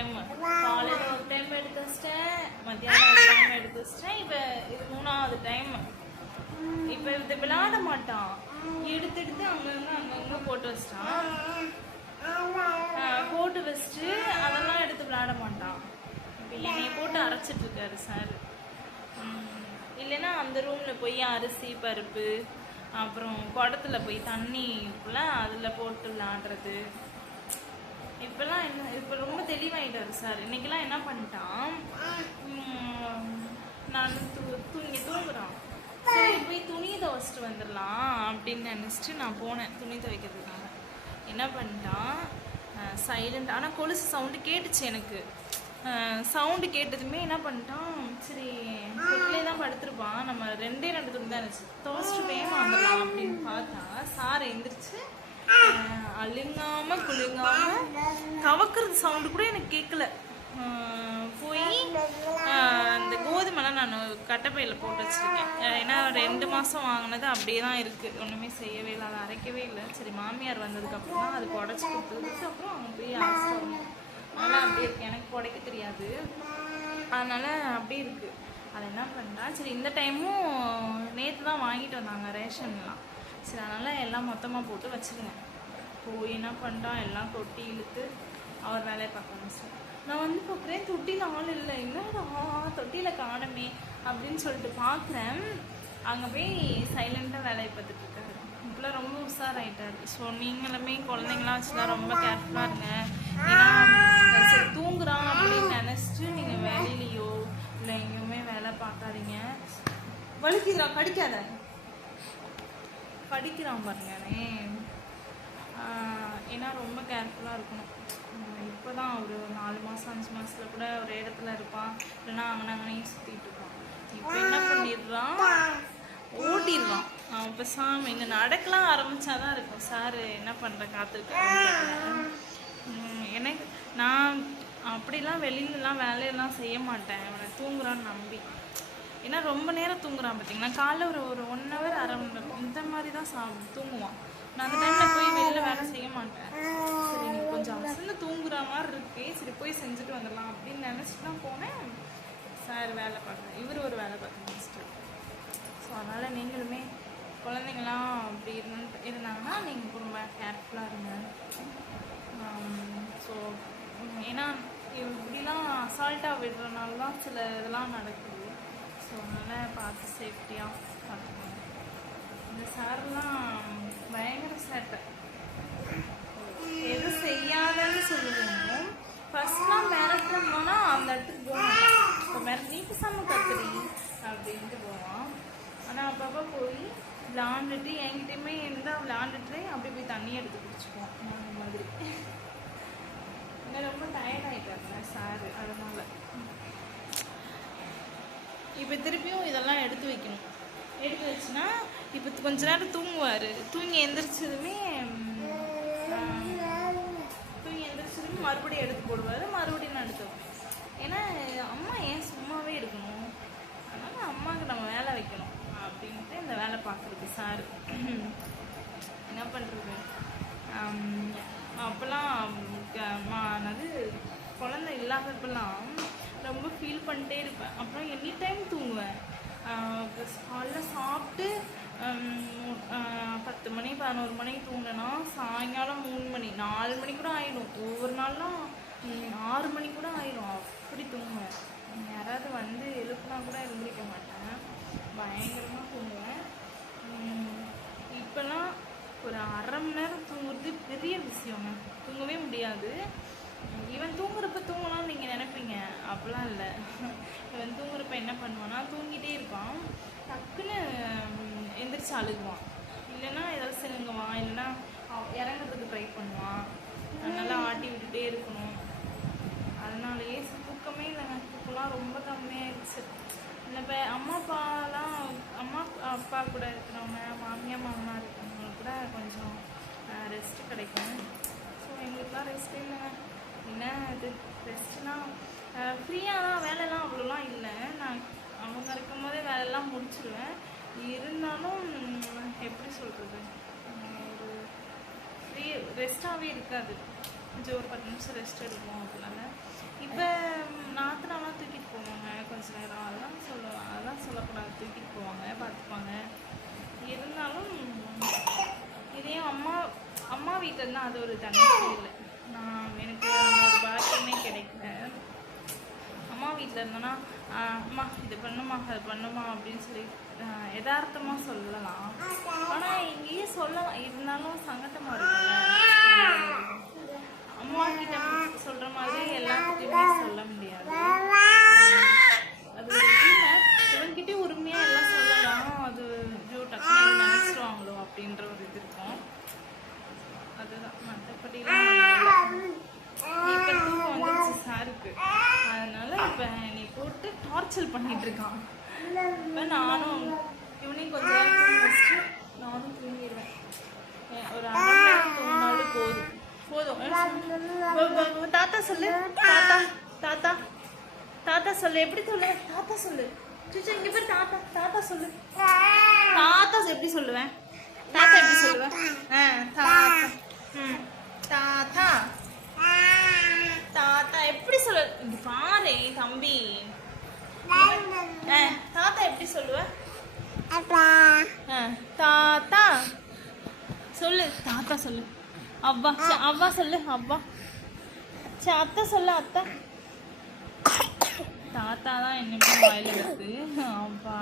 Time காலையில் ஒரு time எடுத்து வச்சிட்டேன், மத்தியானம் ஒரு டைம் எடுத்து வச்சிட்டேன். இப்போ இது 3வது டைம். இப்போ இது விளையாட மாட்டான், எடுத்து அங்கங்கே போட்டு வச்சிட்டான். போட்டு வச்சுட்டு அதெல்லாம் எடுத்து விளையாட மாட்டான். இப்போ என்னைய போட்டு அரைச்சிட்டு இருக்காரு சார். இல்லைன்னா அந்த ரூமில் போய் அரிசி பருப்பு அப்புறம் குடத்துல போய் தண்ணிக்குள்ள அதில் போட்டு விளையாடுறது. இப்போல்லாம் என்ன, இப்போ ரொம்ப தெளிவாயிட்டாரு சார். இன்னைக்கெல்லாம் என்ன பண்ணிட்டான், நான் தூங்குறான். சரி போய் துணி துவைச்சிட்டு வந்துடலாம் அப்படின்னு நினச்சிட்டு நான் போனேன் துணி துவைக்கிறதுக்காக. என்ன பண்ணிட்டான், சைலண்ட். ஆனால் கொலுசு சவுண்டு கேட்டுச்சு எனக்கு. சவுண்டு கேட்டதுமே என்ன பண்ணிட்டான், சரி வீட்டிலே தான் படுத்துருப்பான், நம்ம 2 துணி தான் இருந்துச்சு, துவைச்சிட்டு வேகமாக வந்துடலாம் அப்படின்னு பார்த்தா சார் எழுந்திரிச்சு அழுங்காம குலுங்காம கவக்கிறது சவுண்டு கூட எனக்கு கேட்கல. போய் அந்த கோதுமைலாம் நான் கட்டைப்பையில் போட்டு வச்சுருக்கேன். ஏன்னா 2 மாதம் வாங்கினது அப்படியே தான் இருக்குது, ஒன்றுமே செய்யவே இல்லை, அதை அரைக்கவே இல்லை. சரி மாமியார் வந்ததுக்கப்புறம் தான் அதுக்கு உடச்சி கொடுத்ததுக்கப்புறம் அவங்க போய் அரைச்சி, அதனால் அப்படியே இருக்குது. எனக்கு உடைக்க தெரியாது, அதனால் அப்படியே இருக்குது. அதை என்ன பண்ணுறான், சரி இந்த டைமும் நேற்று தான் வாங்கிட்டு வந்தாங்க ரேஷன்லாம், சரி அதனால் எல்லாம் மொத்தமாக போட்டு வச்சுருங்க. போய் என்ன பண்ணுறான், எல்லாம் தொட்டி இழுத்து அவர் வேலையை பார்க்கணும் சார். நான் வந்து பார்க்குறேன் தொட்டியில் ஆள் இல்லை, என்னடா தொட்டியில் காணமே அப்படின்னு சொல்லிட்டு பார்க்குறேன். அங்கே போய் சைலண்டாக வேலையை பார்த்துட்டு இருக்காரு. இப்போலாம் ரொம்ப உஷாராயிட்டாரு. ஸோ நீங்களுமே குழந்தைங்களாம் வச்சுதான் ரொம்ப கேர்ஃபுல்லாக இருங்க. ஏன்னா சரி தூங்குறான் அப்படின்னு நினச்சிட்டு நீங்கள் வேலையிலையோ இல்லை எங்கேயுமே வேலை பார்க்காதீங்க. வலிக்குதுரா, கடிக்காத, கடிக்கிறான் பாருங்கண்ணே. ஏன்னா ரொம்ப கேர்ஃபுல்லாக இருக்கணும். இப்போ தான் ஒரு 4 மாதம் 5 மாதத்தில் கூட ஒரு இடத்துல இருப்பான், இல்லைன்னா அங்கனையும் சுற்றிட்டு இருப்பான். இப்போ என்ன பண்ணிடுறான், ஓட்டிடுறான். இப்போ சாமி இங்கே நடக்கலாம் ஆரம்பித்தாதான் இருக்கும். சார் என்ன பண்ணுற காத்திருக்கேன். எனக்கு நான் அப்படிலாம் வெளியிலலாம் வேலையெல்லாம் செய்ய மாட்டேன், அவனை தூங்குறான்னு நம்பி. ஏன்னா ரொம்ப நேரம் தூங்குறான் பார்த்தீங்கன்னா, காலைல ஒரு 1 hour 1/2 மணி நேரம் இந்த மாதிரி தான் தூங்குவான். நான் அந்த டைமில் போய் வெளியில் வேலை செய்ய மாட்டேன். சரி நீ கொஞ்சம் அசந்து தூங்குற மாதிரி இருக்கே, சரி போய் செஞ்சுட்டு வந்துடலாம் அப்படின்னு நினச்சிட்டு தான் போனேன். சார் வேலை பார்க்குறேன், இவர் ஒரு வேலை பார்க்க முடிச்சிட்டு. ஸோ அதனால் நீங்களுமே குழந்தைங்களாம் அப்படி இருந்தாங்கன்னா நீங்கள் ரொம்ப கேர்ஃபுல்லாக இருங்க. ஸோ ஏன்னா இப்படிலாம் அசால்ட்டாக விடுறதுனால தான் சில இதெல்லாம் நடக்குது. ஸோ அதனால் பார்த்து சேஃப்டியாக பார்த்துக்கோங்க. இந்த சாரெலாம் பயங்கர சேட்டை, எது செய்யாதன்னு சொல்லுவோமோ ஃபர்ஸ்ட்லாம் மிரட்டணும்னா அந்த இடத்துக்கு போவான். இப்போ மிரட்டிட்டு சம கத்துறி அப்படின்ட்டு போவான். ஆனால் அப்பப்போ போய் விளாண்டுட்டு என்கிட்டயுமே இருந்தால் விளாண்டுட்டு அப்படி போய் தண்ணி எடுத்து குடிச்சுப்போம். அந்த மாதிரி ரொம்ப டயர்ட் ஆகிட்டாருங்க சார். அதனால் இப்போ திருப்பியும் இதெல்லாம் எடுத்து வைக்கணும். எடுத்து வச்சுன்னா இப்போ கொஞ்ச நேரம் தூங்குவார். தூங்கி எந்திரிச்சதுமே மறுபடியும் எடுத்து போடுவார், மறுபடியும் நான் எடுத்து வைப்பேன். ஏன்னா அம்மா ஏன் சும்மாவே இருக்கணும், அதனால் அம்மாவுக்கு நம்ம வேலை வைக்கணும் அப்படின்ட்டு இந்த வேலை பார்க்குறது சார். என்ன பண்ணுறது, அப்போல்லாம் அது குழந்தை இல்லாதப்பெல்லாம் ரொம்ப ஃபீல் பண்ணிட்டே இருப்பேன். அப்புறம் எனி டைம் தூங்குவேன். காலைல சாப்பிட்டு 10 மணி 11 மணிக்கு தூங்கினா சாயங்காலம் 3 மணி 4 மணி கூட ஆகிடும். ஒவ்வொரு நாள்லாம் 6 மணி கூட ஆகிடும். அப்படி தூங்குவேன். யாராவது வந்து எழுப்புனா கூட எழுந்திரிக்க மாட்டேன், பயங்கரமாக தூங்குவேன். இப்போல்லாம் ஒரு 1/2 மணி நேரம் தூங்குறது பெரிய விஷயங்க. தூங்கவே முடியாது. இவன் தூங்குறப்ப தூங்கலாம்னு நீங்கள் நினைப்பீங்க, அப்படிலாம் இல்லை. இவன் தூங்குறப்ப என்ன பண்ணுவான்னா தூங்கிட்டே இருப்பான், டக்குன்னு எந்திரிச்சு அழுகுவான், இல்லைன்னா ஏதாவது சிலுங்குவான், இல்லைன்னா இறங்குறதுக்கு ட்ரை பண்ணுவான். அதனால ஆட்டி விட்டுட்டே இருக்கணும். அதனாலேயே தூக்கமே இல்லைங்க. தூக்கம்லாம் ரொம்ப கம்மியாகிடுச்சு. இப்போ அம்மா அப்பா கூட இருக்கிறவங்க, மாமியார் மாமனா இருக்கிறவங்களுக்கு கூட கொஞ்சம் ரெஸ்ட் கிடைக்கும். ஸோ எங்களுக்குலாம் ரெஸ்ட் இல்லைங்க. என்ன இது ரெஸ்ட்னா ஃப்ரீயாக தான், வேலைலாம் அவ்வளோலாம் இல்லை. நான் அவங்க இருக்கும் போதே வேலையெல்லாம் முடிச்சிடுவேன். இருந்தாலும் எப்படி சொல்கிறது, ஒரு ஃப்ரீ ரெஸ்ட்டாகவே இருக்காது. கொஞ்சம் ஒரு 10 நிமிஷம் ரெஸ்ட் எடுப்போம். அதனால இப்போ நாத்தனாலாம் தூக்கிட்டு போவாங்க கொஞ்ச நேரம், அதெல்லாம் சொல்லக்கூடாது. தூக்கிட்டு போவாங்க, பார்த்துப்பாங்க. இருந்தாலும் இதையும் அம்மா வீட்டில் இருந்தால் அது ஒரு தனி ஃபீல். எனக்கு அந்த ஒரு பாக்கியமே கிடைக்கல. அம்மா வீட்டில் இருந்தோன்னா அம்மா இது பண்ணுமா அது பண்ணுமா அப்படின்னு சொல்லி யதார்த்தமாக சொல்லலாம். ஆனால் இங்கேயே சொல்லலாம், இருந்தாலும் சங்கட்டமாக இருக்குல்ல. அம்மா கிட்ட சொல்கிற மாதிரி எல்லாத்துக்குமே சொல்ல முடியாது. அது ஒரு உரிமை, இவன்கிட்டே உரிமையாக எல்லாம் சொல்லலாம். அது ஐயோ டக்குனு நினச்சிடுவாங்களோ அப்படின்ற ஒரு இது இருக்கும். அதுதான், மற்றபடிலாம் இப்போ தூக்கம் வந்துருச்சு சாருக்கு. அதனால இப்போ நீ போட்டு டார்ச்சர் பண்ணிட்டு இருக்கான். இப்போ நானும் இவனையும் கொஞ்சம் நேரம் தூங்க வச்சுட்டு நானும் தூங்கிடுவேன். ஒரு 1/2 மணி நேரம் தூங்கினாலும் போதும். தாத்தா சொல்லு, தாத்தா தாத்தா தாத்தா சொல்லு. எப்படி சொல்லு? தாத்தா சொல்லு. சுச்சு இங்கே பேர் தாத்தா தாத்தா சொல்லு. தாத்தா எப்படி சொல்லுவேன்? தாத்தா எப்படி சொல்லுவேன்? தாத்தா. தாத்தா தாத்தா எப்படி சொல்ல? இங்க பாரு தம்பி. தாத்தா எப்படி சொல்லுவ? தாத்தா சொல்லு. தாத்தா சொல்லு. அவ்வா அவ்வா சொல்லு. அவ்வா அத்தை சொல்லு. அத்தை. தாத்தா தான் என்னமே வாயில வருது. அவ்வா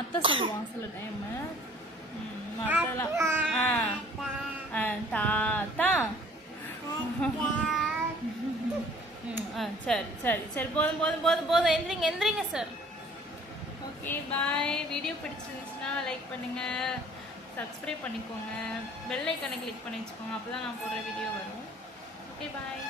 அத்தை சொல்லுவான் சில டைமு. மற்றலாம் தாத்தா. சரி சரி சரி, போதும் போதும் போதும் போதும். எந்திரிங்க சார். Okay bye. வீடியோ பிடிச்சிருந்துச்சுன்னா லைக் பண்ணுங்கள், சப்ஸ்கிரைப் பண்ணிக்கோங்க, பெல் ஐக்கானை கிளிக் பண்ணி வச்சுக்கோங்க. அப்போ தான் நான் போடுற வீடியோ வரும். Okay bye.